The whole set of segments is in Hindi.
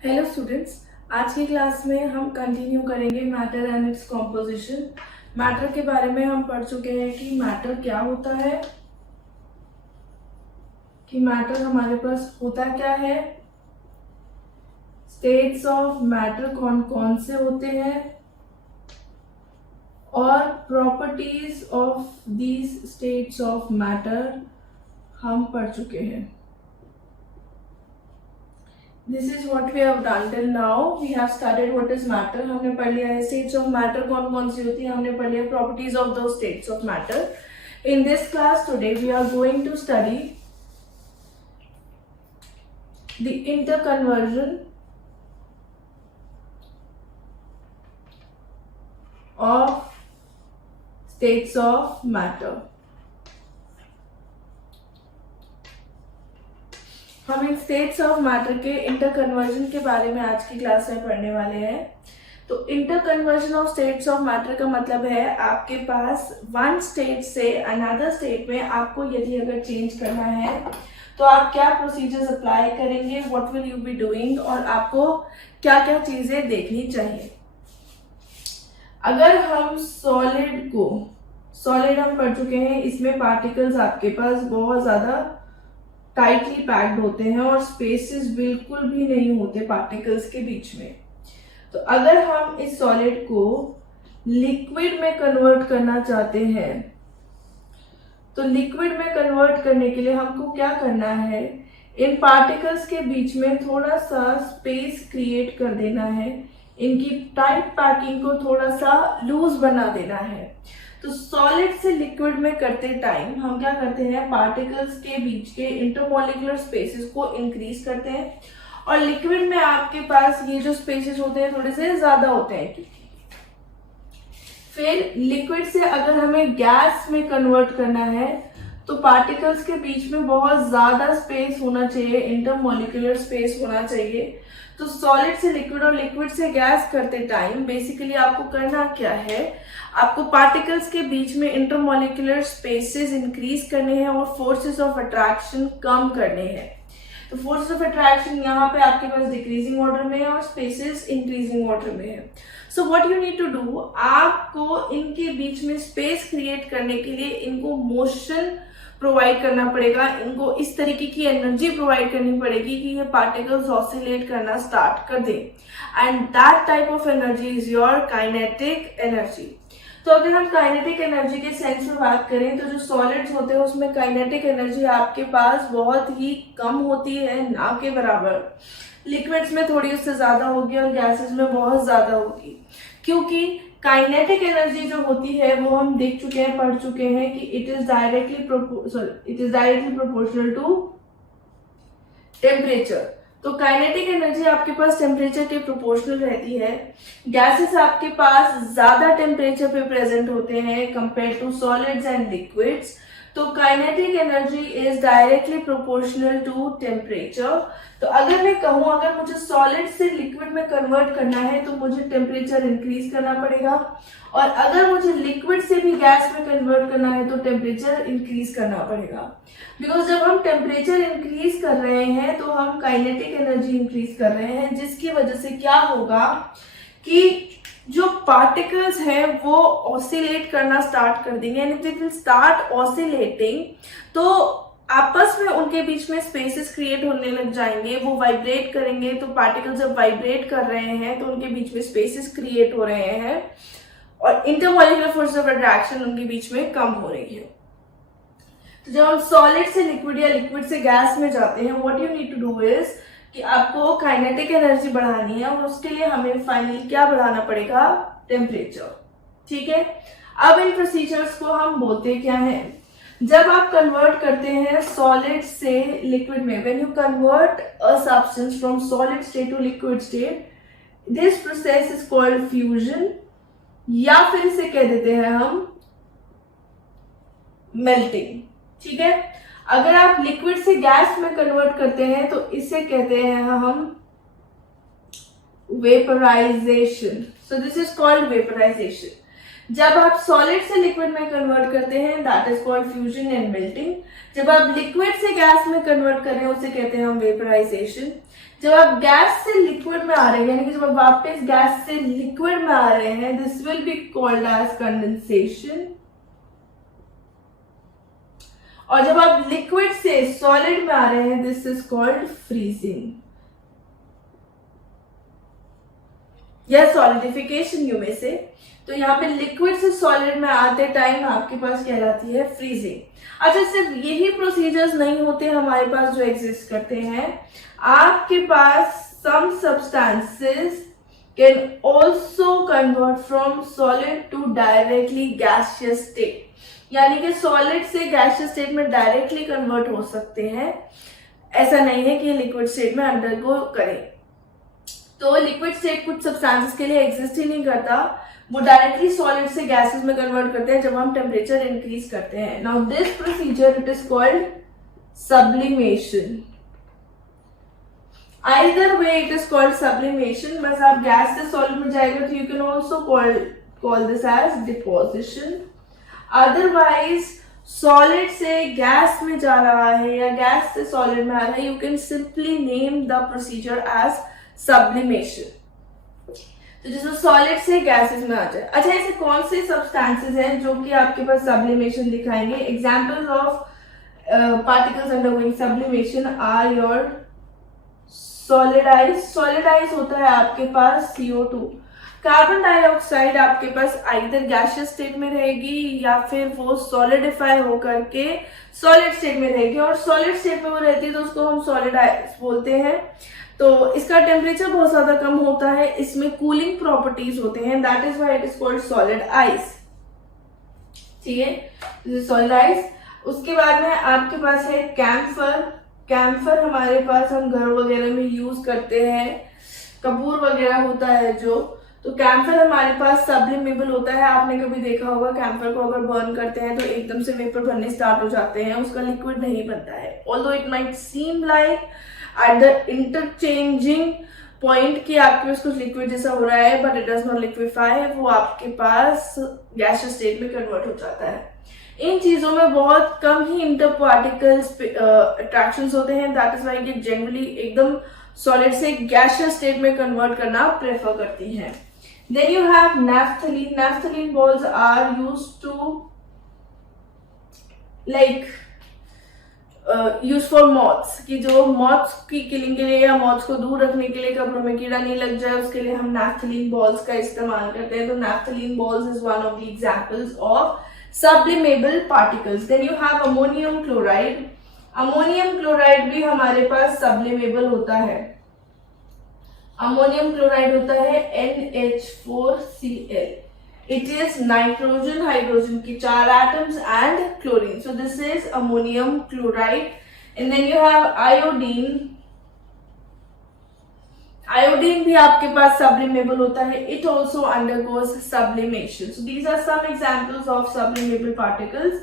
हेलो स्टूडेंट्स, आज की क्लास में हम कंटिन्यू करेंगे matter and its composition. Matter के बारे में हम पढ़ चुके हैं कि मैटर क्या होता है, कि मैटर हमारे पास होता क्या है, स्टेट्स ऑफ मैटर कौन कौन से होते हैं और properties of these states of matter हम पढ़ चुके हैं। This is what we have done till now. We have studied what is matter. हमने पढ़ लिया है states of matter कौन कौन सी होती है, हमने पढ़ लिया properties of those states of matter. In this class today we are going to study the interconversion of states of matter. हम इन स्टेट्स ऑफ मैटर के इंटरकन्वर्जन के बारे में आज की क्लास में पढ़ने वाले हैं। तो interconversion of states of matter का मतलब है आपके पास वन स्टेट से अनदर स्टेट में आपको यदि अगर चेंज करना है तो आप क्या प्रोसीजर्स अप्लाई करेंगे, what will you be doing, और आपको क्या क्या चीजें देखनी चाहिए। अगर हम सॉलिड हम पढ़ चुके हैं, इसमें पार्टिकल्स आपके पास बहुत ज्यादा टाइटली पैक्ड होते हैं और स्पेसेस बिल्कुल भी नहीं होते पार्टिकल्स के बीच में। तो अगर हम इस सॉलिड को लिक्विड में कन्वर्ट करना चाहते हैं तो लिक्विड में कन्वर्ट करने के लिए हमको क्या करना है, इन पार्टिकल्स के बीच में थोड़ा सा स्पेस क्रिएट कर देना है, इनकी टाइट पैकिंग को थोड़ा सा लूज बना देना है। तो सॉलिड से लिक्विड में करते टाइम हम क्या करते हैं, पार्टिकल्स के बीच के इंटरमॉलिक्यूलर स्पेसेस को इंक्रीज करते हैं, और लिक्विड में आपके पास ये जो स्पेसेस होते हैं थोड़े से ज्यादा होते हैं। फिर लिक्विड से अगर हमें गैस में कन्वर्ट करना है तो पार्टिकल्स के बीच में बहुत ज्यादा स्पेस होना चाहिए, इंटरमॉलिक्यूलर स्पेस होना चाहिए। तो सॉलिड से लिक्विड और लिक्विड से गैस करते टाइम बेसिकली आपको करना क्या है, आपको पार्टिकल्स के बीच में इंटरमॉलिक्यूलर स्पेसेस इंक्रीज करने हैं और फोर्सेस ऑफ अट्रैक्शन कम करने हैं। तो फोर्सेस ऑफ अट्रैक्शन यहाँ पे आपके पास डिक्रीजिंग ऑर्डर में है और स्पेसेस इंक्रीजिंग ऑर्डर में है। So what you need to do, आपको इनके बीच में स्पेस क्रिएट करने के लिए इनको मोशन प्रोवाइड करना पड़ेगा, इनको इस तरीके की एनर्जी प्रोवाइड करनी पड़ेगी कि ये पार्टिकल्स ऑसिलेट करना स्टार्ट कर दें, and that type of energy is your kinetic energy. तो अगर हम काइनेटिक एनर्जी के सेंस में बात करें तो जो सॉलिड्स होते हैं उसमें काइनेटिक एनर्जी आपके पास बहुत ही कम होती है, ना के बराबर। लिक्विड्स में थोड़ी उससे ज्यादा होगी और गैसेस में बहुत ज्यादा होगी, क्योंकि काइनेटिक एनर्जी जो होती है वो हम देख चुके हैं, पढ़ चुके हैं कि it is directly proportional to temperature. तो काइनेटिक एनर्जी आपके पास टेम्परेचर के प्रोपोर्शनल रहती है। गैसेस आपके पास ज्यादा टेम्परेचर पे प्रेजेंट होते हैं compare to solids and liquids. तो kinetic energy is directly proportional to temperature. तो अगर मैं कहूं, अगर मुझे सॉलिड से लिक्विड में कन्वर्ट करना है तो मुझे टेम्परेचर इंक्रीज करना पड़ेगा, और अगर मुझे लिक्विड से भी गैस में कन्वर्ट करना है तो टेम्परेचर इंक्रीज करना पड़ेगा। बिकॉज जब हम टेम्परेचर इंक्रीज कर रहे हैं तो हम काइनेटिक एनर्जी इंक्रीज कर रहे हैं, जिसकी वजह से क्या होगा कि जो पार्टिकल्स हैं वो ऑसिलेट करना स्टार्ट कर देंगे, and if they will start oscillating तो आपस में उनके बीच में स्पेसेस क्रिएट होने लग जाएंगे, वो वाइब्रेट करेंगे। तो पार्टिकल्स जब वाइब्रेट कर रहे हैं तो उनके बीच में स्पेसेस क्रिएट हो रहे हैं और इंटरमॉलिक्यूलर फोर्स ऑफ अट्रैक्शन उनके बीच में कम हो रही है। तो जब हम सॉलिड से लिक्विड या लिक्विड से गैस में जाते हैं, what you need to do is कि आपको काइनेटिक एनर्जी बढ़ानी है, और उसके लिए हमें फाइनली क्या बढ़ाना पड़ेगा, टेम्परेचर। ठीक है, अब इन प्रोसीजर्स को हम बोलते क्या हैं, जब आप कन्वर्ट करते हैं सॉलिड से लिक्विड में, when you convert a substance from solid state to liquid state, this process is called fusion, या फिर इसे कह देते हैं हम मेल्टिंग। ठीक है, अगर आप लिक्विड से गैस में कन्वर्ट करते हैं तो इसे कहते हैं हम vaporisation. So this is called vaporisation. जब आप सॉलिड से लिक्विड में कन्वर्ट करते हैं that is called fusion and melting. जब आप लिक्विड से गैस में कन्वर्ट कर रहे हैं उसे कहते हैं हम वेपराइजेशन। जब आप गैस से लिक्विड में आ रहे हैं यानी कि जब आप वापस गैस से लिक्विड में आ रहे हैं this will be called as condensation. और जब आप लिक्विड से सॉलिड में आ रहे हैं दिस इज कॉल्ड फ्रीजिंग या सॉलिडिफिकेशन यू में से। तो यहाँ पे लिक्विड से सॉलिड में आते टाइम आपके पास कहलाती है फ्रीजिंग। अच्छा, सिर्फ यही प्रोसीजर्स नहीं होते हमारे पास जो एग्जिस्ट करते हैं, आपके पास some substances can also convert from solid to directly gaseous state, यानी कि सॉलिड से गैसियस स्टेट में डायरेक्टली कन्वर्ट हो सकते हैं। ऐसा नहीं है कि लिक्विड स्टेट में अंडरगो करें। तो लिक्विड स्टेट कुछ सब्सटेंसेस के लिए एग्जिस्ट ही नहीं करता, वो डायरेक्टली सॉलिड से गैसेस में कन्वर्ट करते हैं जब हम टेम्परेचर इंक्रीज करते हैं। Now this procedure it is called sublimation. Either way it is called sublimation, बस आप गैस से सॉलिड में जाएगा तो you can also call this as deposition. Otherwise solid से गैस में जा रहा है या गैस से सॉलिड में आ रहा है, you can simply name the procedure as sublimation. तो जैसे सॉलिड से गैसेस में आ जाए। अच्छा, ऐसे कौन से सब्सटेंसेस हैं जो कि आपके पास सब्लिमेशन दिखाएंगे? Examples of particles undergoing sublimation are your solid ice. Solid ice होता है आपके पास CO2। कार्बन डाइऑक्साइड आपके पास आइदर गैसियस स्टेट में रहेगी या फिर वो सॉलिडिफाई होकर के सॉलिड स्टेट में रहेगी, और सॉलिड स्टेट में वो रहती है तो उसको हम सॉलिड आइस बोलते हैं। तो इसका टेम्परेचर बहुत ज्यादा कम होता है, इसमें कूलिंग प्रॉपर्टीज होते हैं, that is why it is called solid ice. ठीक है, सॉलिड आइस। उसके बाद में आपके पास है कैम्फर। कैम्फर हमारे पास हम घर वगैरह में यूज करते हैं, कपूर वगैरह होता है जो, तो कैम्फर हमारे पास सब्लिमेबल होता है। आपने कभी देखा होगा कैम्फर को अगर बर्न करते हैं तो एकदम से वेपर बनने स्टार्ट हो जाते हैं, उसका लिक्विड नहीं बनता है। Although it might seem like at the interchanging point कि आपके पास कुछ लिक्विड जैसा हो रहा है, but it does not liquefy, वो आपके पास गैसियस स्टेट में कन्वर्ट हो जाता है। इन चीजों में बहुत कम ही इंटर पार्टिकल्स अट्रैक्शंस होते हैं, दैट इज व्हाई ये जनरली एकदम सॉलिड से गैसियस स्टेट में कन्वर्ट करना प्रेफर करती हैं। Then you have naphthalene. Naphthalene balls are used to like use for moths, कि जो मॉथ्स की किलिंग के लिए या मॉथ्स को दूर रखने के लिए कपड़ों में कीड़ा नहीं लग जाए उसके लिए हम नैफ्थलीन बॉल्स का इस्तेमाल करते हैं। तो naphthalene balls is one of the examples of sublimable particles. Then you have ammonium chloride. Ammonium chloride भी हमारे पास sublimable होता है। अमोनियम क्लोराइड होता है NH4Cl. It is nitrogen, hydrogen की 4 atoms and chlorine. So this is ammonium chloride. And then you have iodine. Iodine भी आपके पास सब्लिमेबल होता है, it also undergoes sublimation. So these are some examples of sublimable particles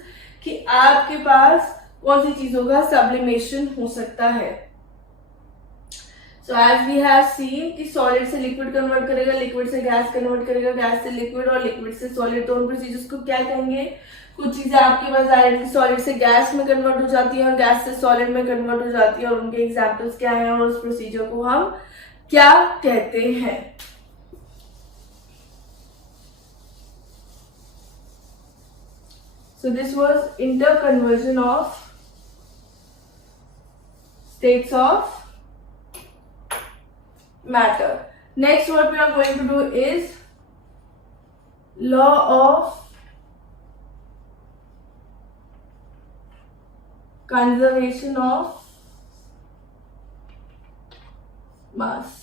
कि आपके पास कौन सी चीजों का सब्लिमेशन हो सकता है। So as we have seen कि सॉलिड से लिक्विड कन्वर्ट करेगा, लिक्विड से गैस कन्वर्ट करेगा, गैस से लिक्विड और लिक्विड से सॉलिड, तो उन प्रोसीजर्स को क्या कहेंगे? कुछ चीजें आपके पास डायरेक्टली सॉलिड से गैस में कन्वर्ट हो जाती है और गैस से सॉलिड में कन्वर्ट हो जाती है, और उनके एग्जाम्पल्स क्या है और उस प्रोसीजर को हम क्या कहते हैं। So this was interconversion of states of matter. Next what we are going to do is law of conservation of mass.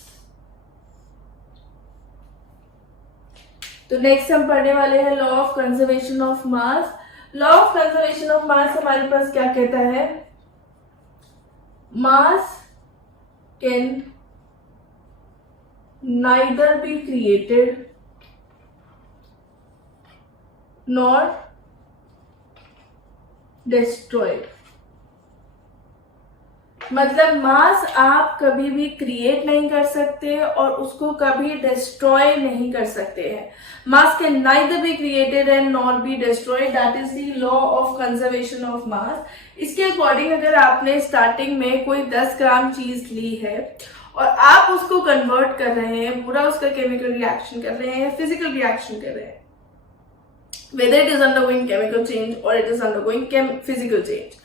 तो नेक्स्ट हम पढ़ने वाले हैं law of conservation of mass. Law of conservation of मास हमारे पास क्या कहता है? मास can neither be created nor destroyed. मतलब मास आप कभी भी क्रिएट नहीं कर सकते और उसको कभी डिस्ट्रॉय नहीं कर सकते हैं। मास can neither be created and not be destroyed, that is the law of conservation of मास। इसके अकॉर्डिंग अगर आपने स्टार्टिंग में कोई 10 ग्राम चीज ली है और आप उसको कन्वर्ट कर रहे हैं, पूरा उसका केमिकल रिएक्शन कर रहे हैं, फिजिकल रिएक्शन कर रहे हैं, whether it is undergoing chemical change or it is undergoing physical change,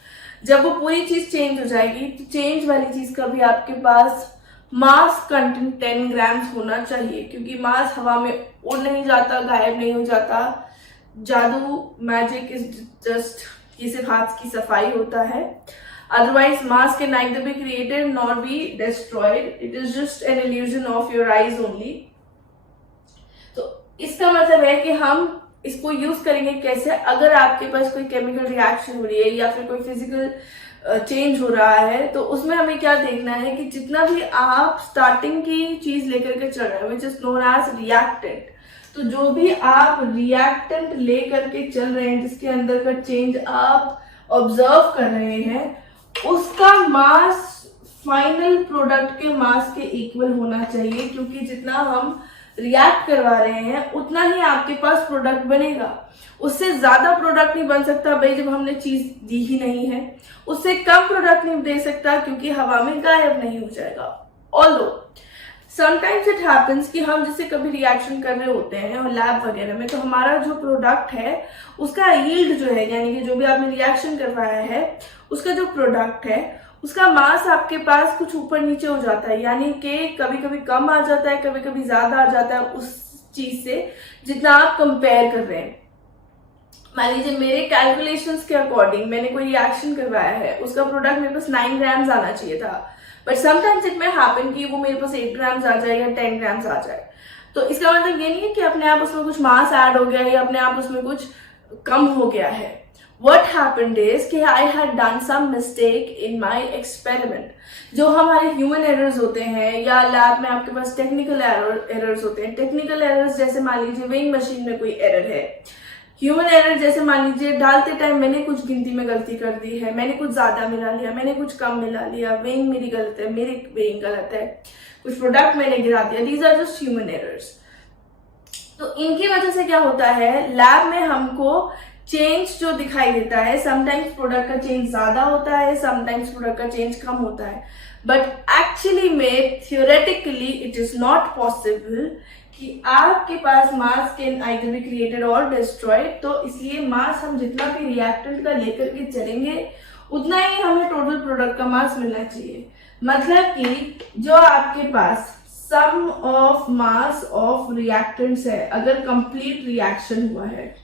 जब वो पूरी चीज चेंज हो जाएगी तो चेंज वाली चीज का भी आपके पास मास कंटेंट 10 ग्राम्स होना चाहिए, क्योंकि मास हवा में उड़ नहीं जाता, गायब नहीं हो जाता। जादू मैजिक इज जस्ट, ये सिर्फ हाथ की सफाई होता है। Otherwise mass can neither be created nor be destroyed, it is just an illusion of your eyes only. तो इसका मतलब है कि हम इसको यूज करेंगे कैसे, अगर आपके पास कोई केमिकल रिएक्शन हो रही है या फिर कोई फिजिकल चेंज हो रहा है, तो उसमें हमें क्या देखना है कि जितना भी आप स्टार्टिंग की चीज लेकर के चल रहे हैं, which is known as reactant, तो जो भी आप रिएक्टेंट लेकर के चल रहे हैं, जिसके अंदर का चेंज आप ऑब्जर्व कर रहे हैं, उसका मास फाइनल प्रोडक्ट के मास के इक्वल होना चाहिए, क्योंकि जितना हम रिएक्ट करवा रहे हैं उतना ही आपके पास प्रोडक्ट बनेगा। उससे ज्यादा प्रोडक्ट नहीं बन सकता भाई, जब हमने चीज दी ही नहीं है। उससे कम प्रोडक्ट नहीं दे सकता, क्योंकि हवा में गायब नहीं हो जाएगा। ऑल्दो समटाइम्स इट हैपेंस कि हम जैसे कभी रिएक्शन कर रहे होते हैं और लैब वगैरह में, तो हमारा जो प्रोडक्ट है उसका यील्ड जो है, यानी कि जो भी आपने रिएक्शन करवाया है उसका जो प्रोडक्ट है उसका मास आपके पास कुछ ऊपर नीचे हो जाता है, यानी कि कभी कभी कम आ जाता है, कभी कभी ज्यादा आ जाता है उस चीज से जितना आप कंपेयर कर रहे हैं। मान लीजिए मेरे कैलकुलेशंस के अकॉर्डिंग मैंने कोई रिएक्शन करवाया है, उसका प्रोडक्ट मेरे पास 9 ग्राम्स आना चाहिए था, बट समटाइम्स इट में हैपन कि वो मेरे पास 8 ग्राम्स आ जाए या 10 ग्राम्स आ जाए। तो इसका मतलब ये नहीं है कि अपने आप उसमें कुछ मास ऐड हो गया है या अपने आप उसमें कुछ कम हो गया है। What happened is कि I had done some mistake in my experiment। जो हमारे ह्यूमन एरर्स होते हैं या लैब में आपके पास टेक्निकल एरर्स होते हैं। टेक्निकल एरर्स जैसे मान लीजिए वेइंग मशीन में कोई एरर है। ह्यूमन एरर जैसे मान लीजिए डालते टाइम मैंने कुछ गिनती में गलती कर दी है, मैंने कुछ ज्यादा मिला लिया, मैंने कुछ कम मिला लिया, वेइंग मेरी गलत है, मेरी वेइंग गलत है, कुछ प्रोडक्ट मैंने गिरा दिया। These are just human errors. तो इनकी वजह से क्या होता है, लैब में हमको चेंज जो दिखाई देता है, समटाइम्स प्रोडक्ट का चेंज ज्यादा होता है, समटाइम्स प्रोडक्ट का चेंज कम होता है, बट एक्चुअली में theoretically it is not possible कि आपके पास mass can either be created और डिस्ट्रॉयड। तो इसलिए मास हम जितना भी रिएक्टेंट का लेकर के चलेंगे उतना ही हमें टोटल प्रोडक्ट का मास मिलना चाहिए। मतलब कि जो आपके पास सम ऑफ मास ऑफ रिएक्टेंट्स है, अगर कंप्लीट रिएक्शन हुआ है,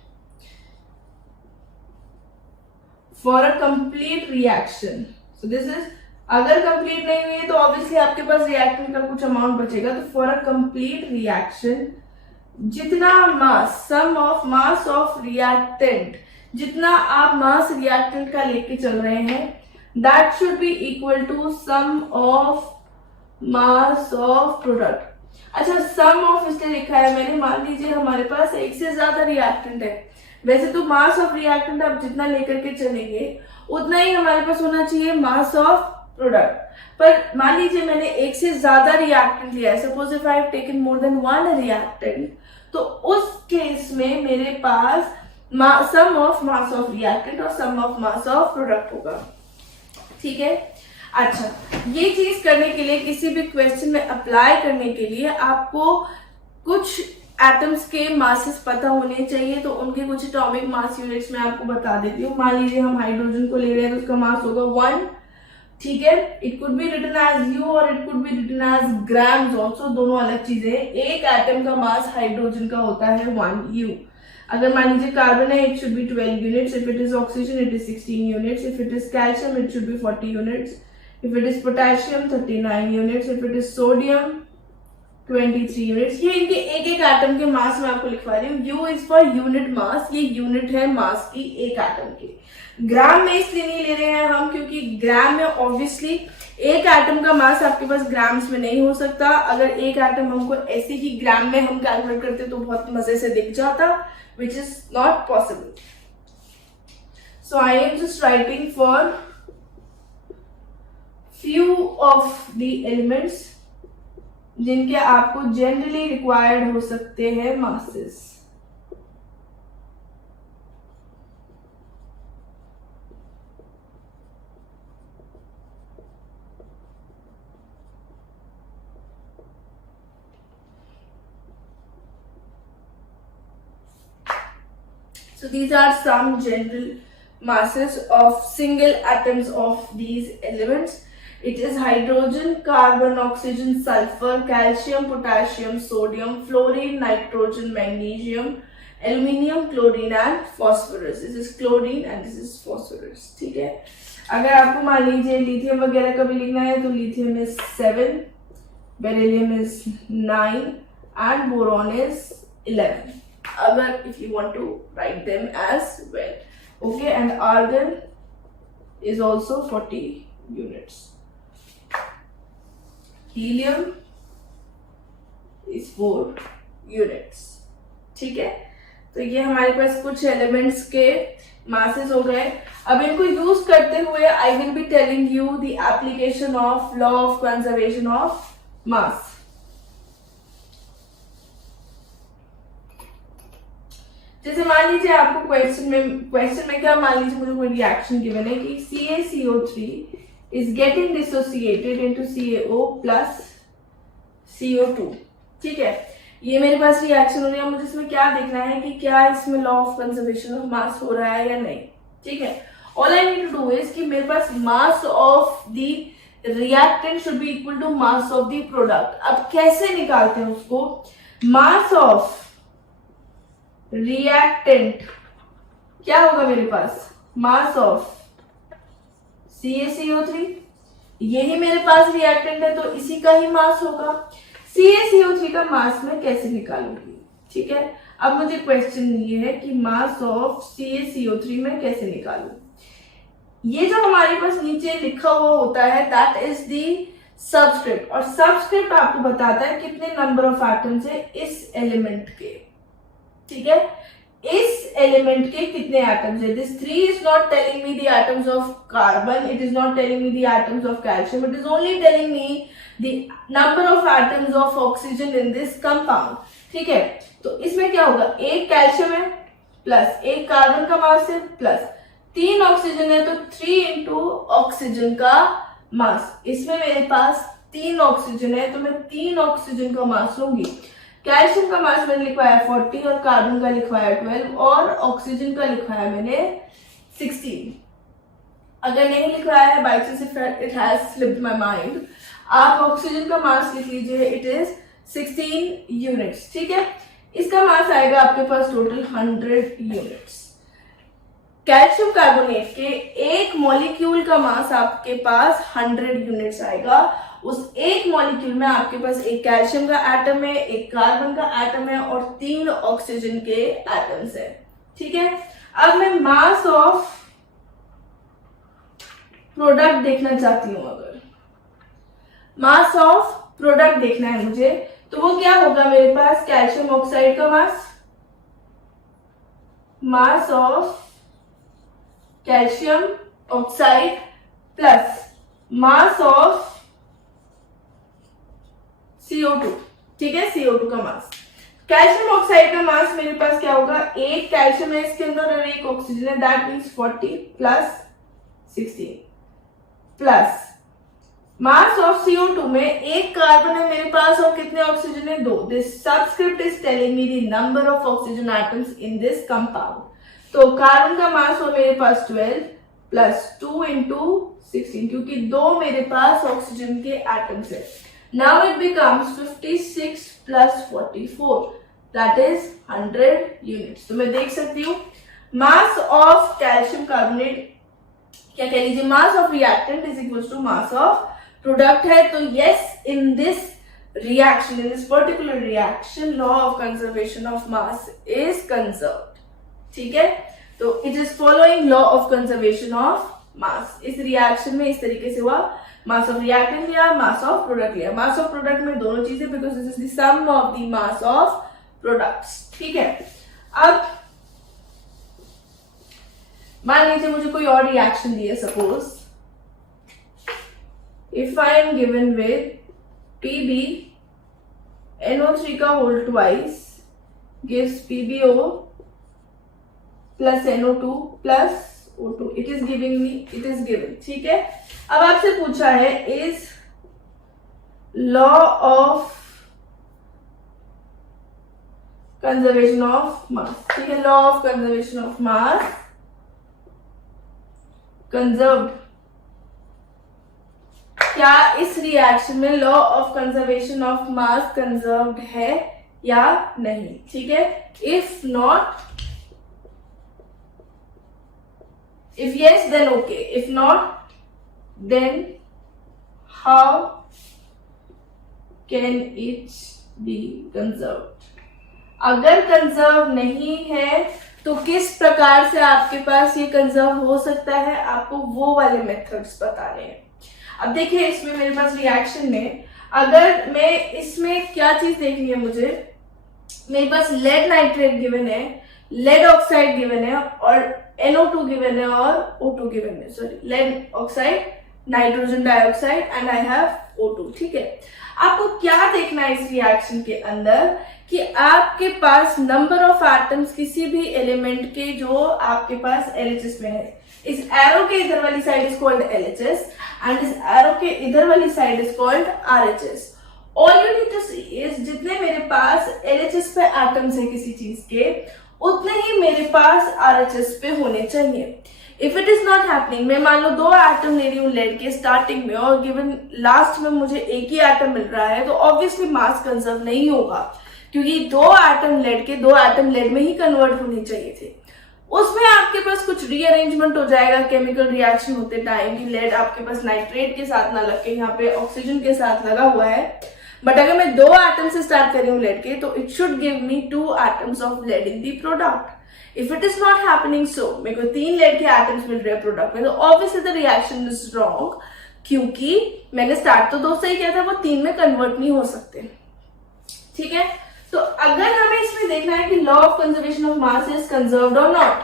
for a complete reaction, so this is, अगर कंप्लीट नहीं हुई है तो ऑब्वियसली आपके पास रिएक्टेंट का कुछ अमाउंट बचेगा। तो फॉर अ कंप्लीट रिएक्शन जितना mass, sum of mass of reactant, जितना आप मास रिएक्टेंट का लेके चल रहे हैं, that should be equal to sum of mass of product. अच्छा, सम ऑफ इसलिए लिखा है मैंने, मान लीजिए हमारे पास एक से ज्यादा रिएक्टेंट है, वैसे तो मास ऑफ रिएक्टेंट आप जितना लेकर के चलेंगे उतना ही हमारे पास होना चाहिए मास ऑफ प्रोडक्ट। पर मान लीजिए मैंने एक से ज्यादा रिएक्टेंट लिया है, suppose if I have taken more than 1 reactant, तो उस केस में मेरे पास सम ऑफ मास ऑफ रिएक्टेंट और सम ऑफ मास ऑफ प्रोडक्ट होगा। ठीक है। अच्छा, ये चीज करने के लिए, किसी भी क्वेश्चन में अप्लाई करने के लिए आपको कुछ एटम्स के मासेस पता होने चाहिए। तो उनके कुछ एटॉमिक मास यूनिट्स में आपको बता देती हूँ। मान लीजिए हम हाइड्रोजन को ले रहे हैं तो उसका मास होगा 1। ठीक है, it could be written as u और it could be written as grams also, दोनों अलग चीजें। एक एटम का मास हाइड्रोजन का होता है 1 यू। अगर मान लीजिए कार्बन है, it should be 12 units. If it is oxygen it is 16 units. If it is calcium it should be 40 units. If it is potassium 39 units. If it is sodium 23 units. ये इनके एक एक एटम के मास में आपको लिखवा रही हूँ। You is for unit mass, ये यूनिट है मास की एक एटम की। ग्राम में इसलिए नहीं ले रहे हैं हम क्योंकि ग्राम में ऑब्वियसली एक एटम का मास आपके पास ग्राम्स में नहीं हो सकता। अगर एक एटम हमको ऐसे ही ग्राम में हम कैलकुलेट करते तो बहुत मजे से दिख जाता, which is not possible. So I am just writing for few of the elements जिनके आपको जनरली रिक्वायर्ड हो सकते हैं masses. So these are some general masses of single atoms of these elements. It is hydrogen, carbon, oxygen, sulfur, calcium, potassium, sodium, fluorine, nitrogen, magnesium, aluminium, chlorine and phosphorus. This is chlorine and this is phosphorus. ठीक है. अगर आपको मान लीजिए लिथियम वगैरह का भी लिखना है तो lithium is 7, beryllium is 9 and boron is 11. अगर if you want to write them as well, okay, and argon is also 40 units. Helium is 4 units. ठीक है, तो ये हमारे पास कुछ एलिमेंट्स के मासेस हो गए. अब इनको यूज करते हुए I will be telling you the application of law of conservation of मास. जैसे मान लीजिए आपको क्वेश्चन में क्या मान लीजिए मुझे कोई रिएक्शन गिवन है कि CaCO3 is getting dissociated into CaO plus CO2. ठीक है, ये मेरे पास रिएक्शन हो रही है. मुझे इसमें क्या देखना है कि क्या इसमें law of conservation of mass हो रहा है या नहीं. ठीक है, all I need to do is कि मेरे पास mass of the reactant should be equal to mass of the product. अब कैसे निकालते हैं उसको? मास ऑफ रिएक्टेंट क्या होगा मेरे पास? मास ऑफ CaCO3, यही मेरे पास रिएक्टेंट है तो इसी का ही मास होगा. CaCO3 का मास मैं कैसे निकालूंगी? ठीक है, अब मुझे क्वेश्चन ये है कि मास ऑफ CaCO3 मैं कैसे निकालूं. ये जो हमारे पास नीचे लिखा हुआ होता है दैट इज द सबस्क्रिप्ट, और सबस्क्रिप्ट आपको बताता है कितने नंबर ऑफ एटम्स है इस एलिमेंट के. ठीक है, इस एलिमेंट के कितने एटम्स है. This 3 is not telling me the atoms of carbon, it is not telling me the atoms of calcium, it is only telling me the number of atoms of oxygen in this compound. ठीक है, तो इसमें क्या होगा? एक कैल्शियम है प्लस एक कार्बन का मास है प्लस 3 ऑक्सीजन है तो 3 इंटू ऑक्सीजन का मास. इसमें मेरे पास 3 ऑक्सीजन है तो मैं 3 ऑक्सीजन का मास लूंगी. कैल्शियम का मास मैंने लिखवाया 40 और कार्बन का लिखवाया 12 और ऑक्सीजन का लिखवाया मैंने 16. अगर नहीं लिखवाया है by chance it has slipped my mind, आप ऑक्सीजन का मास लिख लीजिए. It is 16 units. ठीक है, इसका मास आएगा आपके पास टोटल 100 यूनिट्स. कैल्शियम कार्बोनेट के एक मॉलिक्यूल का मास आपके पास 100 यूनिट्स आएगा. उस एक मॉलिक्यूल में आपके पास एक कैल्शियम का एटम है, एक कार्बन का एटम है और 3 ऑक्सीजन के एटम्स है. ठीक है, अब मैं मास ऑफ प्रोडक्ट देखना चाहती हूं. अगर मास ऑफ प्रोडक्ट देखना है मुझे तो वो क्या होगा मेरे पास? कैल्शियम ऑक्साइड का mass of calcium oxide plus mass of CO2. ठीक है, CO2 का मास. कैल्शियम ऑक्साइड का मास मेरे पास क्या होगा? एक कैल्शियम है इसके अंदर और एक ऑक्सीजन है, that means 40 plus 16 plus mass of CO2 में एक कार्बन है मेरे पास और कितने ऑक्सीजन है? 2. This subscript is telling me the number of oxygen atoms in this compound. तो कार्बन का मास हो मेरे पास 12 प्लस 2 इंटू 16 क्योंकि 2 मेरे पास ऑक्सीजन के एटम्स है. Now it becomes 56 plus 44, that is 100 units. तो मैं देख सकती हूँ मास ऑफ कैल्शियम कार्बोनेट क्या कह लीजिए mass of reactant is equal to mass of product है. तो yes, in this reaction, in this particular reaction, law of conservation of mass is conserved. ठीक है, तो it is following law of conservation of mass. इस रिएक्शन में इस तरीके से हुआ. मास ऑफ रिएक्टेंट लिया, मास ऑफ प्रोडक्ट लिया. मास ऑफ प्रोडक्ट में दोनों चीजें because this is the sum of the mass of products. ठीक है, अब मान लीजिए मुझे कोई और रिएक्शन दिए, suppose if I am given with Pb NO3 का whole twice gives PbO plus NO2 plus O2. It is given. ठीक है, अब आपसे पूछा है is law of conservation of mass. ठीक है, law of conservation of mass conserved. क्या इस रिएक्शन में law of conservation of mass conserved है या नहीं? ठीक है, if not, if yes then okay, if not then how can it be conserved? अगर कंजर्व नहीं है तो किस प्रकार से आपके पास ये कंजर्व हो सकता है, आपको वो वाले मेथड्स बताने हैं। अब देखिए, इसमें मेरे पास रिएक्शन में अगर मैं इसमें क्या चीज देखनी है मुझे, मेरे पास लेड नाइट्रेट गिवन है, लेड ऑक्साइड गिवन है और NO2 गिवन है और O2 गिवन है, sorry lead oxide, nitrogen dioxide and I have O2। ठीक है, आपको क्या देखना है इस रिएक्शन के अंदर कि आपके पास नंबर ऑफ एटम्स किसी भी एलिमेंट के जो आपके पास LHS में है, इस एरो के इधर वाली side is called LHS and इस एरो के इधर वाली side is called RHS। All you need to see is जितने मेरे पास LHS पे एटम्स है किसी चीज के, उतने ही मेरे पास RHS पे होने चाहिए। If it is not happening, मैं मान लो 2 एटम ले रही हूँ लेड के स्टार्टिंग में और गिवन लास्ट में मुझे एक ही एटम मिल रहा है, तो ऑब्वियसली मास कंजर्व नहीं होगा, क्योंकि 2 एटम लेड के 2 एटम लेड में ही कन्वर्ट होने चाहिए थे। उसमें आपके पास कुछ रीअरेंजमेंट हो जाएगा केमिकल रिएक्शन होते टाइम की, लेड आपके पास नाइट्रेट के साथ ना लग के यहाँ पे ऑक्सीजन के साथ लगा हुआ है। बट अगर मैं 2 एटम से स्टार्ट कर रही हूँ लेड के, तो it should give me 2 atoms of lead in the product. If it is not happening so, मेरे को 3 लेड के एटम्स मिल रहे हैं प्रोडक्ट में, तो obviously the reaction is wrong, क्योंकि मैंने स्टार्ट तो 2 से ही किया था, वो 3 में कन्वर्ट नहीं हो सकते। ठीक है, तो अगर हमें इसमें देखना है कि law of conservation of mass is conserved और नॉट,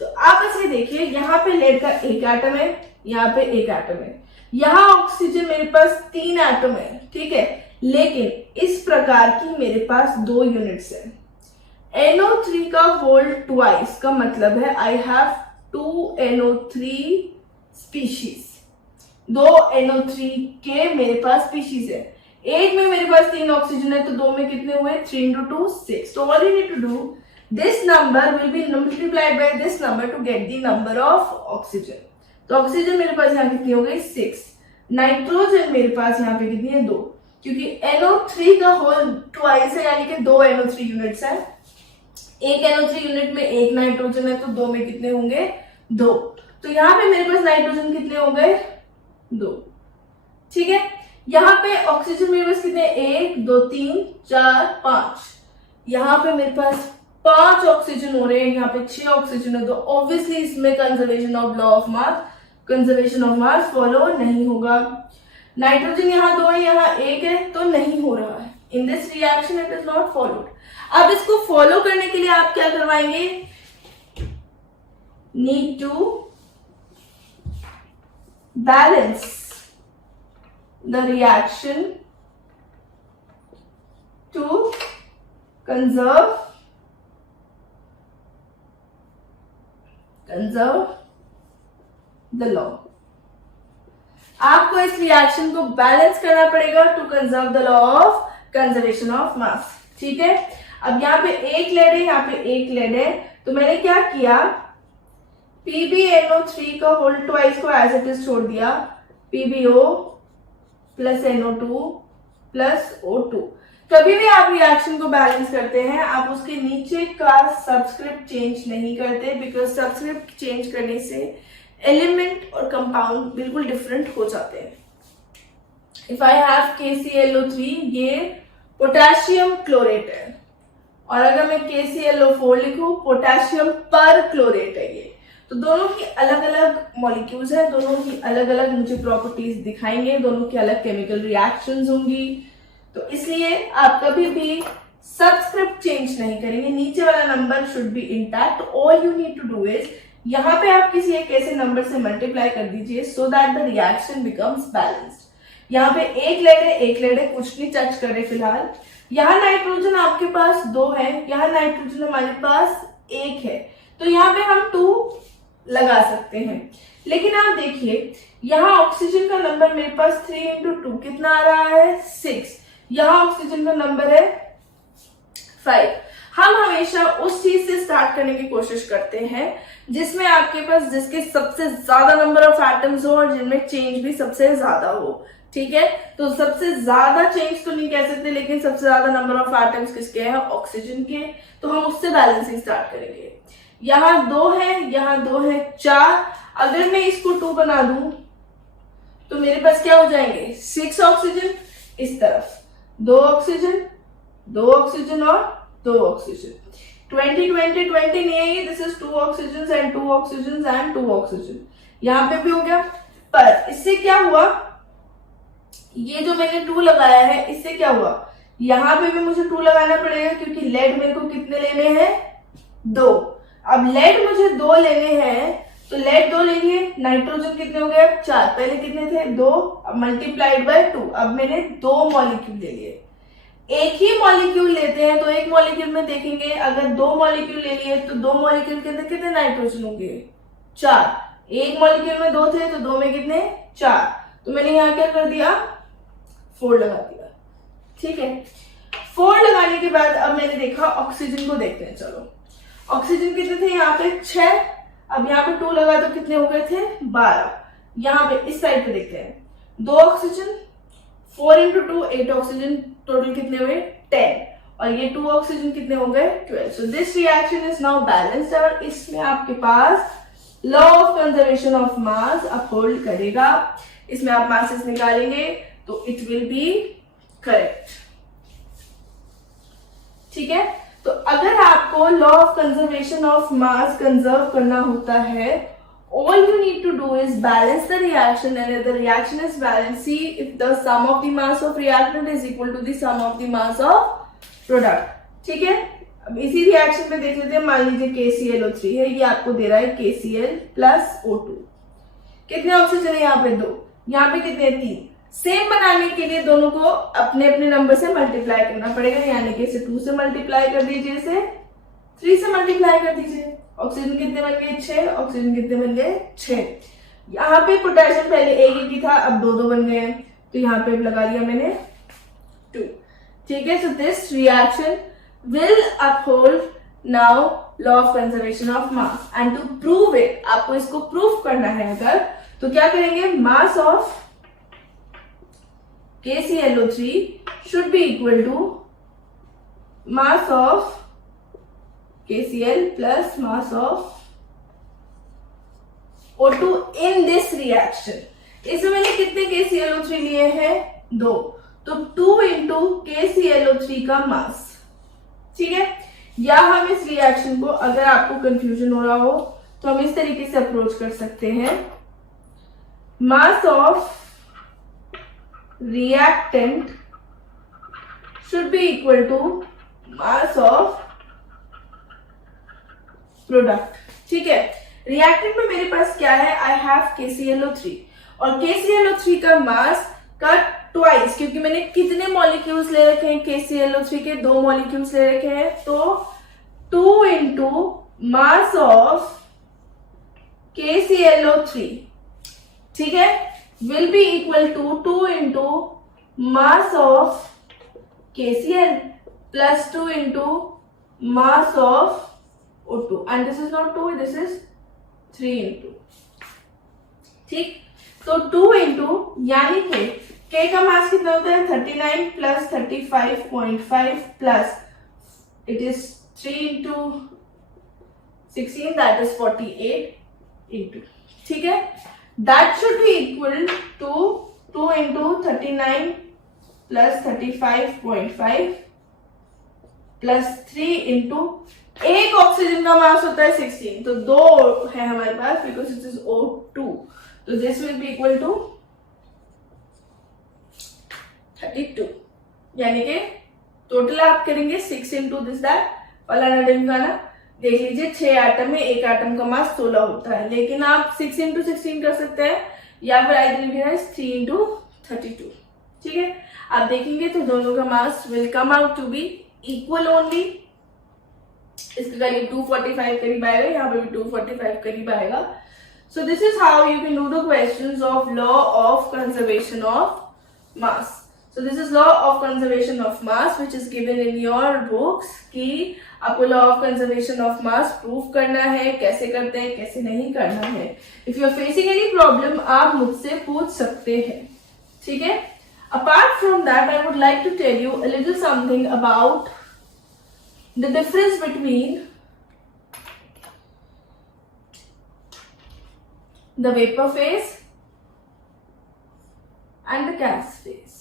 तो आप ऐसे देखिए, यहाँ पे लेड का 1 एटम है, यहाँ पे 1 एटम है, यहाँ ऑक्सीजन मेरे पास 3 एटम है। ठीक है, लेकिन इस प्रकार की मेरे पास 2 यूनिट्स है। NO3 का होल ट्वाइस का मतलब है I have 2 NO3 species, 2 NO3 के मेरे पास स्पीशीज है। एक में मेरे पास 3 ऑक्सीजन है, तो 2 में कितने हुए? 3 into 2 6। So all you need to do, this number will be multiplied by this number to get the number of oxygen. तो ऑक्सीजन मेरे पास यहाँ कितनी हो गई? 6। नाइट्रोजन मेरे पास यहाँ पे कितनी है? 2, क्योंकि NO3 का होल ट्वाइस है, यानी कि 2 NO3 यूनिट्स है। एक NO3 यूनिट में 1 नाइट्रोजन है, तो 2 में कितने होंगे? 2। तो यहाँ पे मेरे पास नाइट्रोजन कितने हो गए? 2। ठीक है, यहाँ पे ऑक्सीजन मेरे पास कितने? 1 2 3 4 5। यहाँ पे मेरे पास 5 ऑक्सीजन हो रहे हैं, यहाँ पे 6 ऑक्सीजन है, तो ऑब्वियसली इसमें conservation of law of mass, conservation of mass follow नहीं होगा। नाइट्रोजन यहाँ 2 है, यहाँ 1 है, तो नहीं हो रहा है। In this reaction it is not followed. अब इसको फॉलो करने के लिए आप क्या करवाएंगे? Need to balance the reaction to conserve the law। आपको इस रिएक्शन को बैलेंस करना पड़ेगा to conserve the law of conservation of mass. ठीक है, अब यहाँ पे 1 लेड है, यहाँ पे 1 लेड है, तो मैंने क्या किया? PbNO3 का होल ट्वाइस को एज इट इज छोड़ दिया, PbO plus NO2 plus O2। कभी भी आप रिएक्शन को बैलेंस करते हैं, आप उसके नीचे का सबस्क्रिप्ट चेंज नहीं करते, बिकॉज सबस्क्रिप्ट चेंज करने से एलिमेंट और कंपाउंड बिल्कुल डिफरेंट हो जाते हैं। इफ आई हैव KClO3, ये पोटेशियम क्लोरेट है, और अगर मैं KClO4 लिखूं, पोटेशियम पर क्लोरेट है ये। तो दोनों की अलग अलग मॉलिक्यूल्स हैं, दोनों की अलग अलग मुझे प्रॉपर्टीज दिखाएंगे, दोनों की अलग केमिकल रिएक्शंस होंगी, तो इसलिए आप कभी भी सबस्क्रिप्ट चेंज नहीं करेंगे, नीचे वाला number should be intact. All you need to do is, यहाँ पे आप किसी एक ऐसे नंबर से मल्टीप्लाई कर दीजिए so that the reaction becomes balanced. यहाँ पे एक लेड है, कुछ नहीं टच करे फिलहाल। यहाँ नाइट्रोजन आपके पास 2 है, यहाँ नाइट्रोजन हमारे पास 1 है, तो यहाँ पे हम 2 लगा सकते हैं। लेकिन आप देखिए यहाँ ऑक्सीजन का नंबर मेरे पास 3 इंटू 2 कितना आ रहा है 6, यहाँ ऑक्सीजन का नंबर है 5। हम हमेशा उस चीज से स्टार्ट करने की कोशिश करते हैं जिसमें आपके पास जिसके सबसे ज्यादा नंबर ऑफ एटम्स हो और जिनमें चेंज भी सबसे ज्यादा हो। ठीक है, तो सबसे ज्यादा चेंज तो नहीं कह सकते, लेकिन सबसे ज्यादा नंबर ऑफ एटम्स किसके हैं, ऑक्सीजन के, तो हम उससे बैलेंसिंग स्टार्ट करेंगे। यहाँ 2 है, यहाँ 2 है, 4। अगर मैं इसको 2 बना दूं तो मेरे पास क्या हो जाएंगे 6 ऑक्सीजन, इस तरफ 2 ऑक्सीजन, 2 ऑक्सीजन और 2 ऑक्सीजन। 20 20 20 नहीं है, this is 2 oxygen and 2 oxygen and 2 oxygen. यहाँ पे भी हो गया, पर इससे क्या हुआ, ये जो मैंने 2 लगाया है इससे क्या हुआ, यहाँ पे भी मुझे 2 लगाना पड़ेगा क्योंकि लेड मेरे को कितने लेने हैं 2। अब लेड मुझे 2 लेने हैं, तो लेड 2 ले लिए, नाइट्रोजन कितने हो गए 4, पहले कितने थे 2, अब मल्टीप्लाइड बाय 2, अब मैंने 2 मॉलिक्यूल ले लिए। एक ही मॉलिक्यूल लेते हैं तो एक मॉलिक्यूल में देखेंगे, अगर 2 मॉलिक्यूल ले लिए तो 2 मॉलिक्यूल के अंदर कितने नाइट्रोजन होंगे 4, एक मॉलिक्यूल में 2 थे तो 2 में कितने 4, तो मैंने यहाँ क्या कर दिया 4 लगा दिया। ठीक है, 4 लगाने के बाद अब मैंने देखा ऑक्सीजन को देखते हैं। चलो ऑक्सीजन कितने थे यहाँ पे 6, अब यहाँ पे 2 लगा तो कितने हो गए थे 12। यहाँ पे इस साइड पे देखते हैं 2 ऑक्सीजन, 4 इंटू 2 8 ऑक्सीजन, टोटल कितने हुए 10, और ये 2 ऑक्सीजन कितने हो गए 12। So this reaction is now balanced और इसमें आपके पास law of conservation of mass uphold करेगा। इसमें आप मासेस निकालेंगे तो इट विल बी करेक्ट। ठीक है, तो अगर आपको law of conservation of mass conserve करना होता है, all you need to do is balance the reaction, and if the reaction is balanced, see if the sum of the mass of reactant is equal to the sum of the mass of product. ठीक है, अब इसी रिएक्शन पे देख लेते हैं। मान लीजिए KClO3 है, ये आपको दे रहा है KCl प्लस O2, कितने ऑक्सीजन है यहाँ पे 2, यहाँ पे कितने 3। सेम बनाने के लिए दोनों को अपने अपने नंबर से मल्टीप्लाई करना पड़ेगा, यानी कि इसे 2 से मल्टीप्लाई कर दीजिए, इसे 3 से मल्टीप्लाई कर दीजिए। ऑक्सीजन कितने बन गए 6, ऑक्सीजन कितने बन गए 6। यहाँ पे पोटेशियम पहले एक ही था, अब 2 बन गए हैं, तो यहाँ पे लगा दिया मैंने 2। ठीक है, so this reaction will uphold now law of conservation of mass, and to prove it, आपको इसको प्रूव करना है अगर, तो क्या करेंगे, mass of KClO3 should be equal to mass of KCl plus mass of O2 in this reaction। इसमें मैंने कितने KClO3 लिए हैं 2, तो 2 इंटू KClO3 का मास। ठीक है, या हम इस रिएक्शन को, अगर आपको कंफ्यूजन हो रहा हो तो हम इस तरीके से अप्रोच कर सकते हैं, mass of reactant should be equal to mass of product। ठीक है, रिएक्टेंट में मेरे पास क्या है, I have KClO3, और KClO3 का मास का ट्वाइस, क्योंकि मैंने कितने मॉलिक्यूल्स ले रखे हैं KClO3 के, 2 मॉलिक्यूल्स ले रखे हैं, तो 2 इंटू मास ऑफ KClO3, ठीक है, will be equal to 2 into mass of KCl plus 2 into mass of O2, and this is not 2, this is 3 into। ठीक, तो 2 into, यानी कि K का मास कितना होता है 39 plus 35.5 plus it is 3 into 16, that is 48 into। ठीक है, that should be equal to 2 into 39 plus 35.5 plus 3 into, एक ऑक्सीजन का मास होता है 16, तो 2 है हमारे पास बिकॉज इट इज O2, तो this will be equal to 32, यानी कि टोटल आप करेंगे 6 इंटू दिस दैट फलाना ढिमकाना। देख लीजिए 6 एटम में एक एटम का मास 16 होता है, लेकिन आप 6 इंटू 16 कर सकते हैं, या फिर आई विल 3 इंटू 32। ठीक है, आप देखेंगे तो दोनों का mass will come out to be equal only. इसके करीब 245 करीब आएगा, यहाँ पे भी 245 करीब आएगा। सो this is how you can do the questions of law of conservation of mass. So this is law of conservation of mass which is given in your books कि आपको law of conservation of mass prove करना है, कैसे करते हैं, कैसे नहीं करना है। If you are facing any problem आप मुझसे पूछ सकते हैं, ठीक है। Apart from that I would like to tell you a little something about the difference between the vapor phase and the gas phase।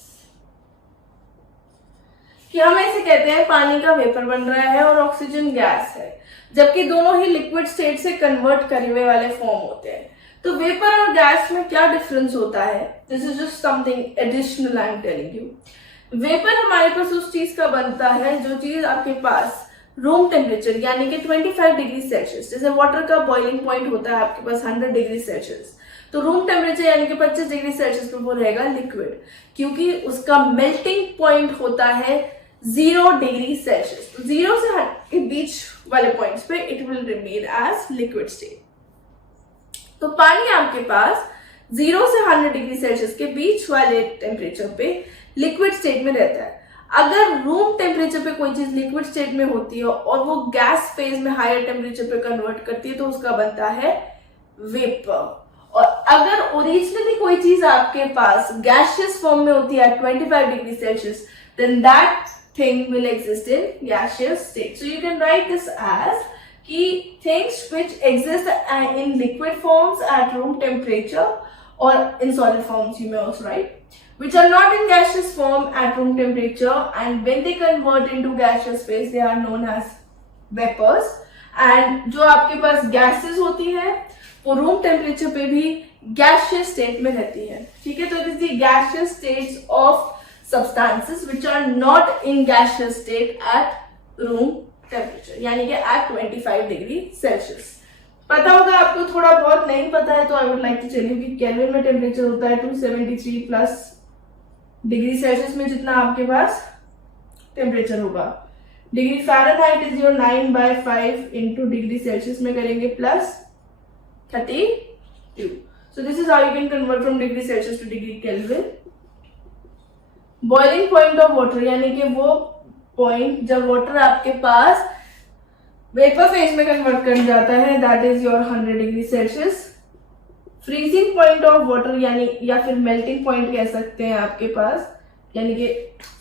कि हम ऐसे कहते हैं पानी का वेपर बन रहा है और ऑक्सीजन गैस है, जबकि दोनों ही लिक्विड स्टेट से कन्वर्ट करे हुए वाले फॉर्म होते हैं। तो वेपर और गैस में क्या डिफरेंस होता है, this is just something additional I am telling you. Vapour हमारे पास उस चीज का बनता है जो चीज आपके पास रूम टेम्परेचर यानी कि 25 डिग्री सेल्सियस, जैसे वाटर का बॉइलिंग पॉइंट होता है आपके पास 100 डिग्री सेल्सियस, तो रूम टेम्परेचर यानी कि 25 डिग्री सेल्सियस पे वो रहेगा लिक्विड, क्योंकि उसका मेल्टिंग पॉइंट होता है 0 डिग्री सेल्सियस। तो 0 से 100 के बीच वाले पॉइंट्स पे it will remain as liquid state. तो पानी आपके पास 0 से 100 डिग्री सेल्सियस के बीच वाले टेम्परेचर पे लिक्विड स्टेट में रहता है। अगर रूम टेम्परेचर पे कोई चीज लिक्विड स्टेट में होती है और वो गैस फेज में हायर टेम्परेचर पे कन्वर्ट करती है तो उसका बनता है वेपर। और अगर ओरिजिनली कोई चीज आपके पास गैसियस फॉर्म में होती है 25 degree Celsius, then that thing will exist in gaseous state. So you can write this as कि things which exist in liquid forms at room temperature or in solid forms you may also write, which are not in gaseous form at room temperature, and when they convert into gaseous phase they are known as vapors। and जो आपके पास gases होती है वो room temperature पे भी gaseous state में रहती है, ठीक है। तो it is the gaseous states of substances which are not in gaseous state at room temperature यानी कि at 25 डिग्री सेल्सियस। पता होगा आपको, थोड़ा बहुत नहीं पता है तो I would like to tell you कि केल्विन में टेम्परेचर होता है 273 प्लस डिग्री सेल्सियस में जितना आपके पास टेम्परेचर होगा। Degree Fahrenheit is your 9/5 into degree Celsius में करेंगे plus 32। So this is how you can convert from degree Celsius to degree Kelvin. Boiling point of water यानी कि वो पॉइंट जब वाटर आपके पास वेपर फेज में कन्वर्ट कर जाता है, that is your 100 degree Celsius. Freezing point of water यानी या फिर मेल्टिंग पॉइंट कह सकते हैं आपके पास, यानी कि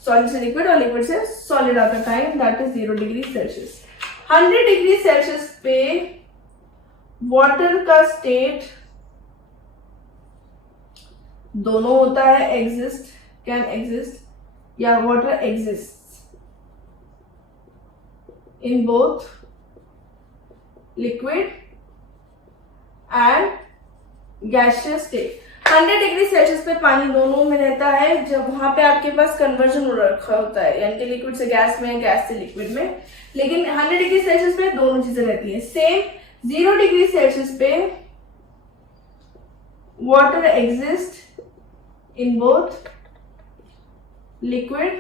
सॉलिड से लिक्विड और लिक्विड से सॉलिड आता time, that is 0 degree Celsius. 100 degree Celsius पे वाटर का स्टेट दोनों होता है, एग्जिस्ट, can exist, या water exists in both liquid and gaseous state। 100 degree Celsius पे पानी दोनों में रहता है जब वहां पे आपके पास कन्वर्जन हो रखा होता है, यानी कि लिक्विड से गैस में, गैस से लिक्विड में। लेकिन 100 डिग्री सेल्सियस पे दोनों चीजें रहती है। सेम 0 डिग्री सेल्सियस पे water exist in both liquid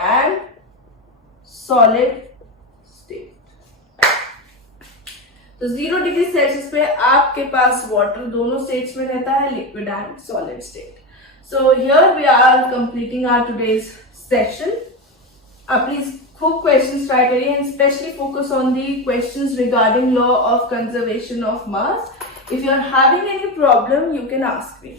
and solid state. तो 0 डिग्री सेल्सियस पे आपके पास वाटर दोनों स्टेट्स में रहता है, liquid and solid state. So here we are completing our today's session. आप प्लीज खूब क्वेश्चंस ट्राई करिए and specially focus on the questions regarding law of conservation of mass. If you are having any problem you can ask me.